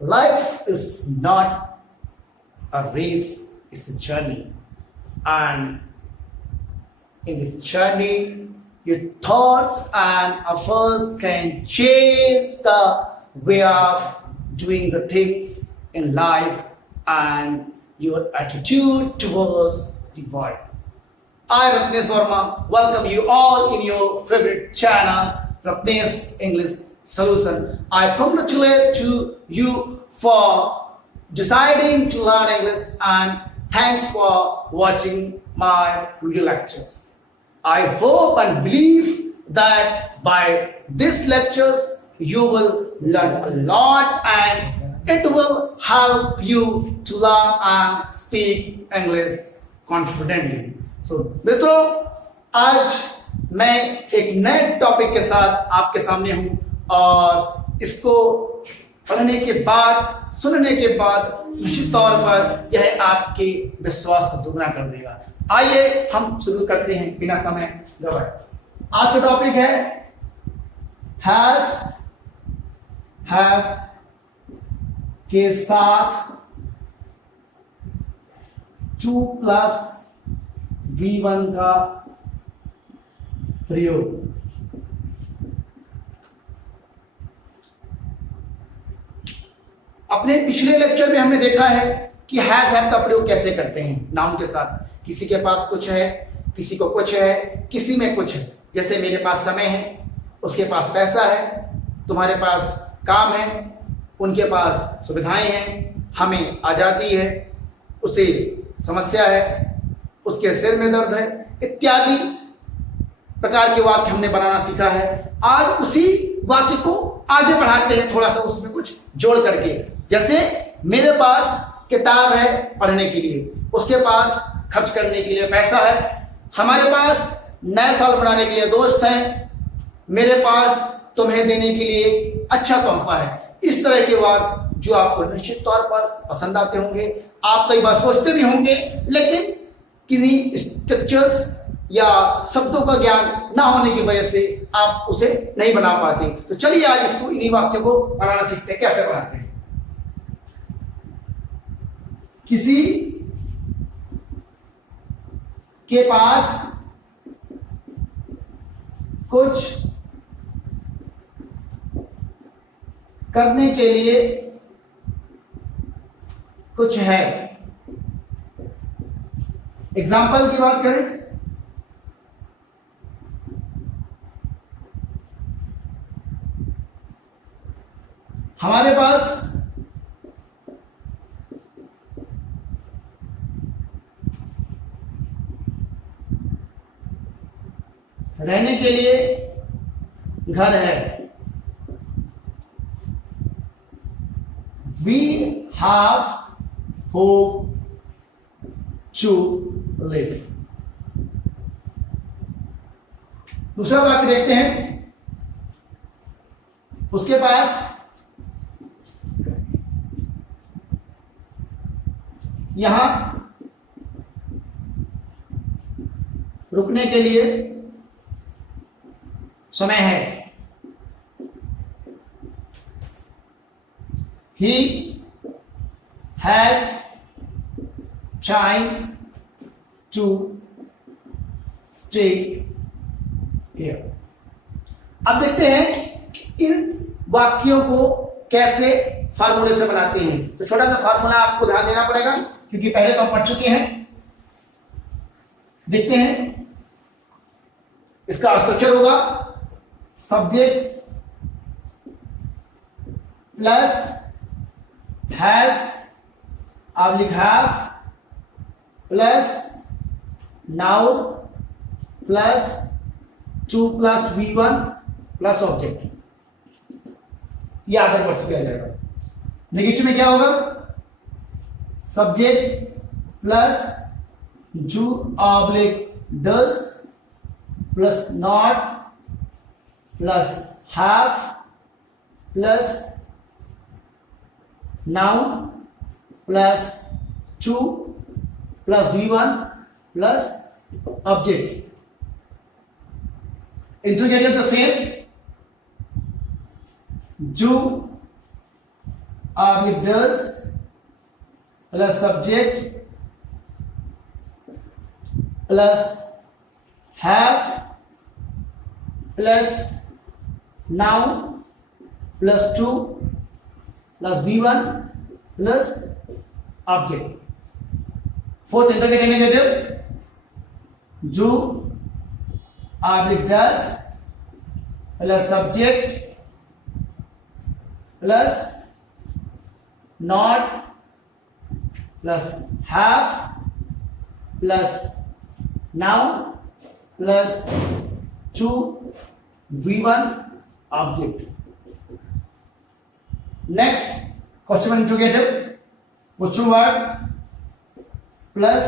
Life is not a race, it's a journey. And in this journey, your thoughts and efforts can change the way of doing the things in life and your attitude towards the world. I, Ratnesh Verma, welcome you all in your favorite channel, Ratnesh English Solution. I congratulate to you for deciding to learn English and thanks for watching my video lectures. I hope and believe that by these lectures you will learn a lot and it will help you to learn and speak English confidently. So मित्रों, आज मैं एक नए topic के साथ आपके सामने हूं और इसको पढ़ने के बाद, सुनने के बाद निश्चित तौर पर यह आपके विश्वास को दोगुना कर देगा। आइए हम शुरू करते हैं बिना समय गवाए। आज का टॉपिक है हैज, हैव के साथ 2+V1 का प्रयोग। अपने पिछले लेक्चर में हमने देखा है कि हैज हैव का प्रयोग कैसे करते हैं नाउन के साथ। किसी के पास कुछ है, किसी को कुछ है, किसी में कुछ है। जैसे मेरे पास समय है, उसके पास पैसा है, तुम्हारे पास काम है, उनके पास सुविधाएं हैं, हमें आजादी है, उसे समस्या है, उसके सिर में दर्द है, इत्यादि प्रकार के वाक्य हमने बनाना सीखा है। आज उसी वाक्य को आगे बढ़ाते हैं, थोड़ा सा उसमें कुछ जोड़ करके। जैसे मेरे पास किताब है पढ़ने के लिए, उसके पास खर्च करने के लिए पैसा है, हमारे पास नया साल मनाने के लिए दोस्त हैं, मेरे पास तुम्हें देने के लिए अच्छा तोहफा है। इस तरह के वाक्य जो आपको निश्चित तौर पर पसंद आते होंगे, आप कई बार सोचते भी होंगे, लेकिन किसी स्ट्रक्चर्स या शब्दों का ज्ञान ना होने की वजह से आप उसे नहीं बना पाते। तो चलिए आज इसको, इन्हीं वाक्यों को बनाना सीखते हैं। कैसे बनाते हैं? किसी के पास कुछ करने के लिए कुछ है। एग्जाम्पल की बात करें, हमारे पास रहने के लिए घर है। We have home to live. दूसरा वाक्य देखते हैं, उसके पास यहां रुकने के लिए समय है। He has time to stay here. अब देखते हैं कि इन वाक्यों को कैसे फार्मूले से बनाते हैं। तो छोटा सा फार्मूला आपको ध्यान देना पड़ेगा, क्योंकि पहले तो हम पढ़ चुके हैं। देखते हैं, इसका स्ट्रक्चर होगा subject plus has oblique have plus noun plus 2+V1 plus object. ये आधार वर्ष किया जाएगा। नेगेटिव में क्या होगा? Subject plus do oblique does plus not plus have plus noun plus 2+V1 plus object. Integrated the same. Do oblique does plus subject plus have plus noun plus two plus V1 plus object. Fourth interrogative negative do oblique does plus subject plus not plus have plus noun plus two V1 object. Next question interrogative question word plus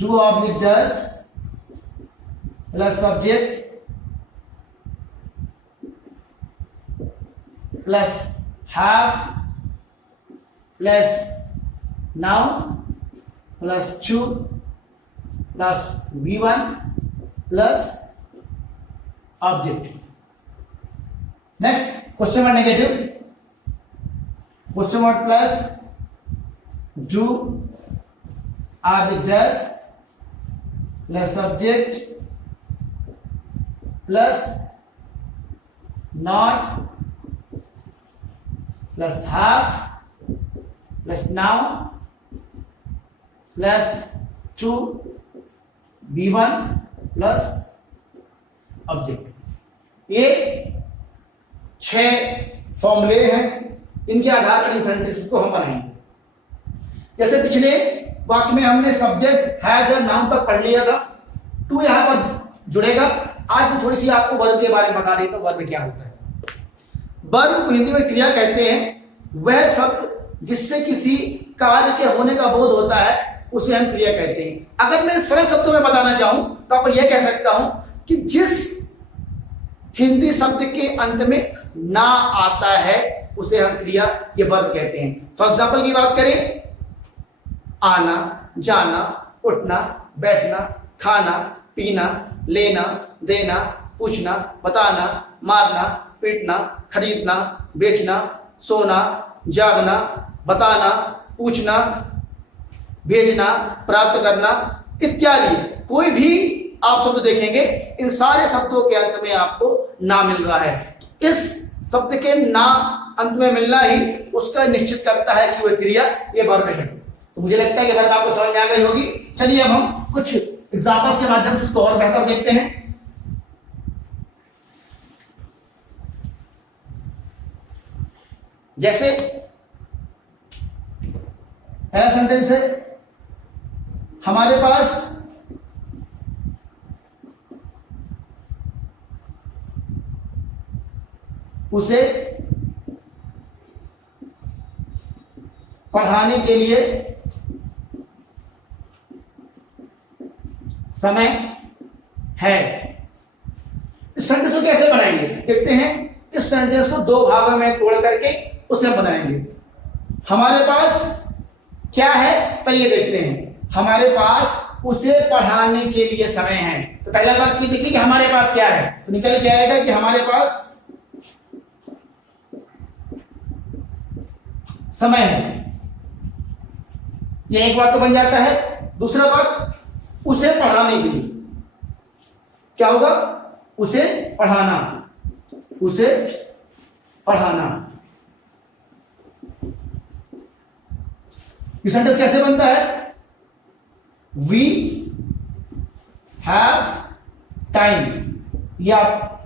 do oblique does plus subject plus have plus noun plus two plus V1 plus object. Next question word negative question word plus do oblique does plus subject plus not plus have plus noun plus two V1 plus object. ये 6 फॉर्मूले हैं, इनके आधार पर इन sentences को हम बनाएंगे। जैसे पिछले वाक्य में हमने सब्जेक्ट हैज और नाउन तक पढ़ लिया था, टू यहां पर जुड़ेगा। आज मैं थोड़ी सी आपको वर्ब के बारे में बता देता हूं, वर्ब क्या होता है। वर्ब को हिंदी में क्रिया कहते हैं, वह शब्द जिससे किसी कार्य के होने का बोध होता है उसे हम क्रिया कहते हैं। अगर मैं सरल शब्दों में बताना चाहूं तो आप यह कह सकता हूं कि जिस हिंदी शब्द के अंत में ना आता है उसे हम क्रिया ये वर्ब कहते हैं। फॉर एग्जाम्पल की बात करें, आना, जाना, उठना, बैठना, खाना, पीना, लेना, देना, पूछना, बताना, मारना, पीटना, खरीदना, बेचना, सोना, जागना, बताना, पूछना, भेजना, प्राप्त करना इत्यादि। कोई भी आप शब्द देखेंगे, इन सारे शब्दों के अंत में आपको ना मिल रहा है। इस शब्द के ना अंत में मिलना ही उसका निश्चित करता है कि वह क्रिया ये वर्ब है। तो मुझे लगता है कि वर्ब आपको समझ में आ गई होगी। चलिए अब हम कुछ एग्जांपल्स के माध्यम से इसको और बेहतर देखते हैं। जैसे पहला सेंटेंस है, हमारे पास उसे पढ़ाने के लिए समय है। इस सेंटेंस को कैसे बनाएंगे देखते हैं। इस सेंटेंस को दो भागों में तोड़ करके उसे बनाएंगे। हमारे पास क्या है पहले देखते हैं। हमारे पास उसे पढ़ाने के लिए समय है। तो पहला बात ये देखिए कि हमारे पास क्या है, तो निकल के आएगा कि हमारे पास समय है। ये एक बात तो बन जाता है। दूसरा बात, उसे पढ़ाने के लिए क्या होगा, उसे पढ़ाना, उसे पढ़ाना। ये सेंटेंस कैसे बनता है, वी हैव टाइम। ये आप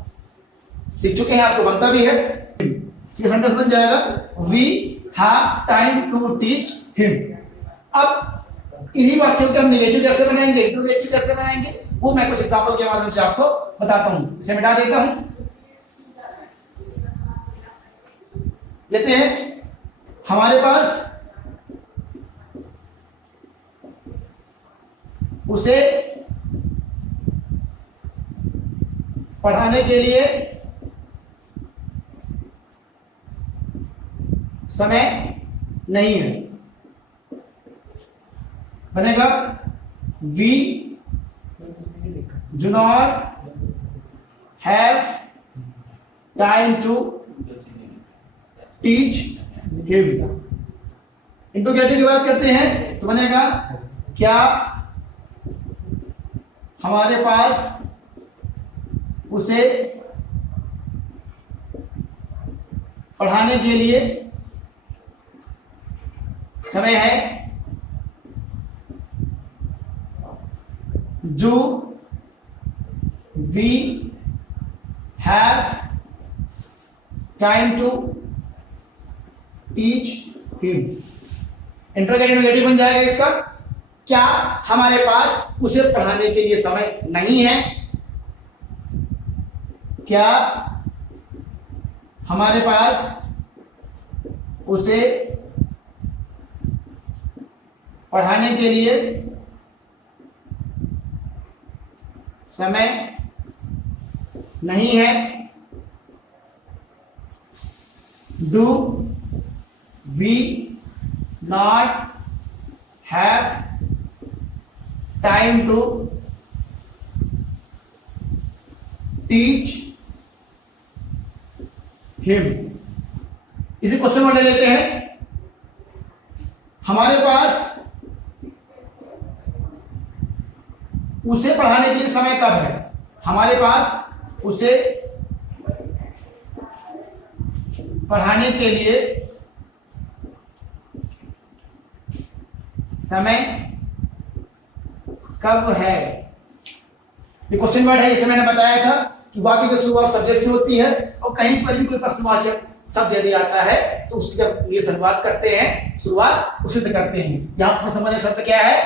सीख चुके हैं, आपको बनता भी है। ये सेंटेंस बन जाएगा, we have time to teach him. अब इन्हीं वाक्यों के हम नेगेटिव कैसे बनाएंगे, इंटरोगेटिव कैसे बनाएंगे, वो मैं कुछ एग्जांपल के माध्यम से आपको बताता हूं। इसे मिटा देता हूं। लेते हैं, हमारे पास उसे पढ़ाने के लिए समय नहीं है। बनेगा, we do not have time to teach him. Interrogative की बात करते हैं तो बनेगा क्या हमारे पास उसे पढ़ाने के लिए समय है? Do we have time to teach him? Interrogative negative बन जाएगा इसका। क्या हमारे पास उसे पढ़ाने के लिए समय नहीं है? क्या हमारे पास उसे पढ़ाने के लिए समय नहीं है? Do we not have time to teach him? इसे क्वेश्चन वर्ड ले लेते हैं। हमारे पास उसे पढ़ाने के लिए समय कब है? हमारे पास उसे पढ़ाने के लिए समय कब है? ये क्वेश्चन वर्ड है। इसे मैंने बताया था कि वाक्य की शुरुआत सब्जेक्ट से होती है और कहीं पर भी कोई प्रश्नवाचक शब्द यदि आता है तो उसकी जब ये शुरुआत करते हैं, शुरुआत उसी से करते हैं। यहां पर प्रश्नवाचक शब्द क्या है?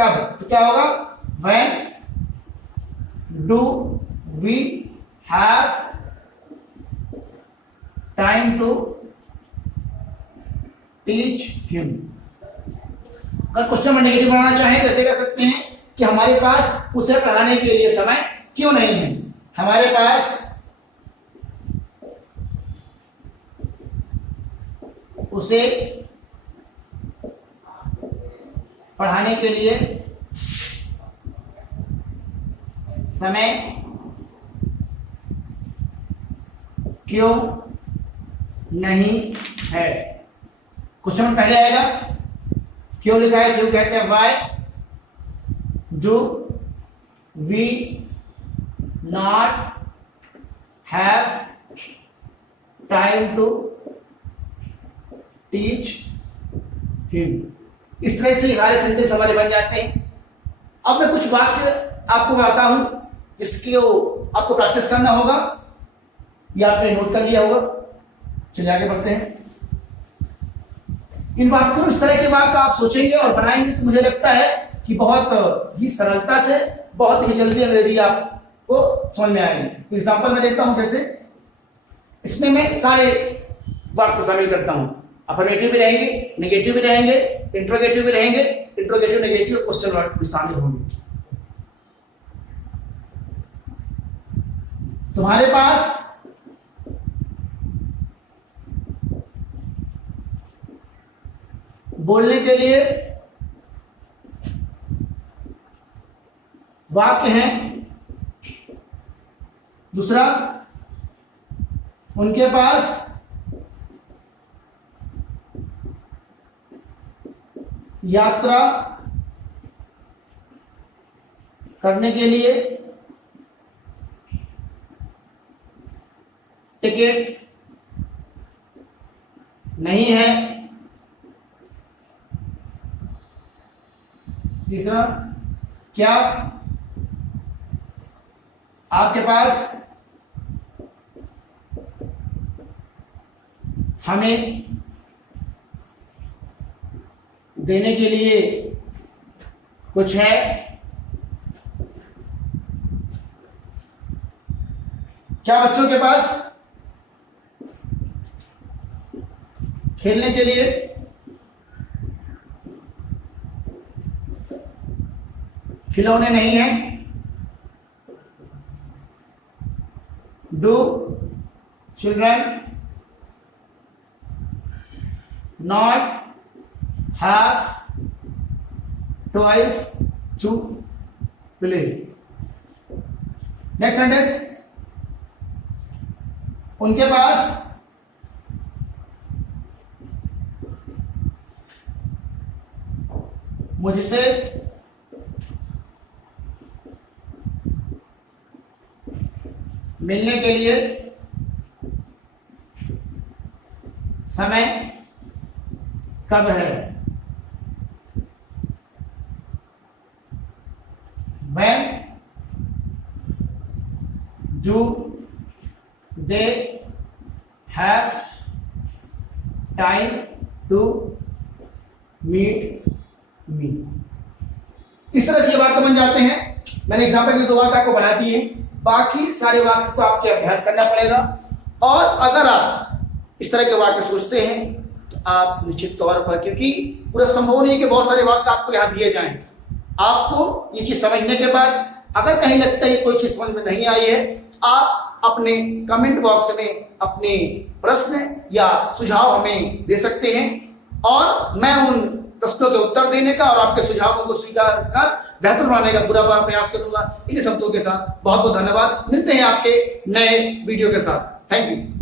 कब। तो क्या होगा? When do we have time to teach him? अगर क्वेश्चन में नेगेटिव बनाना चाहें तो ऐसे कर सकते हैं कि हमारे पास उसे पढ़ाने के लिए समय क्यों नहीं है? हमारे पास उसे पढ़ाने के लिए समय क्यों नहीं है? क्वेश्चन पहले आएगा, क्यों लिखा है? क्यों कहते हैं? Why do we not have time to teach him. इस तरह से सारे सेंटेंस हमारे बन जाते हैं। अब मैं कुछ वाक्य आपको बताता हूं जिसकी आपको प्रैक्टिस करना होगा या आपने नोट कर लिया होगा। चलिए आगे बढ़ते हैं। इन वाक्यों इस तरह के वाक्य आप सोचेंगे और बनाएंगे तो मुझे लगता है कि बहुत ही सरलता से, बहुत ही जल्दी अंग्रेजी आपको समझ में आएगी। एग्जाम्पल मैं देता हूं। जैसे इसमें मैं सारे वाक्य शामिल करता हूं। अफर्मेटिव भी रहेंगे, नेगेटिव भी रहेंगे, इंट्रोगेटिव भी रहेंगे, इंट्रोगेटिव नेगेटिव क्वेश्चन वर्ड भी शामिल होंगे। तुम्हारे पास बोलने के लिए वाक्य हैं। दूसरा, उनके पास यात्रा करने के लिए टिकट नहीं है। तीसरा, क्या आपके पास हमें देने के लिए कुछ है? क्या बच्चों के पास खेलने के लिए खिलौने नहीं हैं? Do children not have toys to play? Next sentence, उनके पास मुझसे मिलने के लिए समय कब है? When do they have time to meet me? इस तरह से ये वाक्य बन जाते हैं। मैंने एग्जाम्पल के लिए 2 वाक्य आपको बना दिए, बाकी सारे वाक्य को आपके अभ्यास करना पड़ेगा। और अगर आप इस तरह के वाक्य सोचते हैं तो आप निश्चित तौर पर, क्योंकि पूरा संभव नहीं है कि बहुत सारे वाक्य आपको यहाँ दिए जाएं, आपको ये चीज समझने के बाद अगर कहीं लगता है कोई चीज समझ में नहीं आई है, आप अपने कमेंट बॉक्स में अपने प्रश्न या सुझाव हमें दे सकते हैं और मैं उन प्रश्नों के उत्तर देने का और आपके सुझावों को स्वीकार कर बेहतर बनाने का पूरा प्रयास करूंगा। इन शब्दों के साथ बहुत बहुत धन्यवाद। मिलते हैं आपके नए वीडियो के साथ। Thank you.